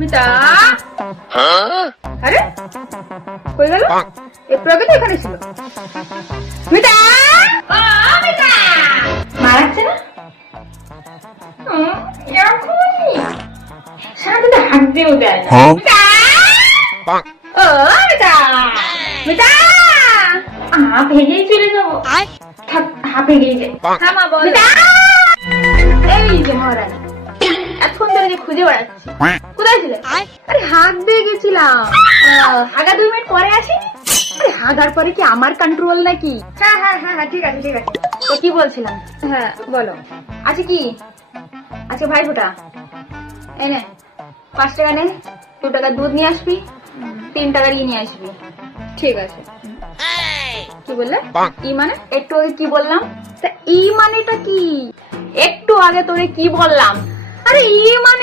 মিতা, আরে কই গেল? একটু আগে তো এখানে ছিল। মিতা, ও মিতা, মারাচ্ছে না? এরকমই সারাদিন হাত দিয়েও দেয় না। মিতা, ও মিতা, মিতা, হাত ভেঙেই চলে যাবো। হাত ভেঙেই যায়। থামা বল। এই যে মহারানী, এতক্ষণ ধরে যে খুঁজে বেড়াচ্ছি, কোথায় ছিলে? আরে হাত দিয়ে গেছিলাম। হাগা 2 মিনিট পরে আসি। আরে হাগার পরে কি আমার কন্ট্রোল নাকি? হ্যাঁ হ্যাঁ হ্যাঁ হ্যাঁ, ঠিক আছে ঠিক আছে। তো কি বলছিলাম? হ্যাঁ বলো। আচ্ছা কি? আচ্ছা ভাই ফোটা, এই নে 5 টাকা নে, 2 টাকা দুধ নিয়ে আসবি, 3 টাকার ই নিয়ে আসবি। ঠিক আছে। কি বললে? ই মানে? একটু আগে কি বললাম? তা ই মানেটা কি? একটু আগে তোরে কি বললাম? আরে ই মানে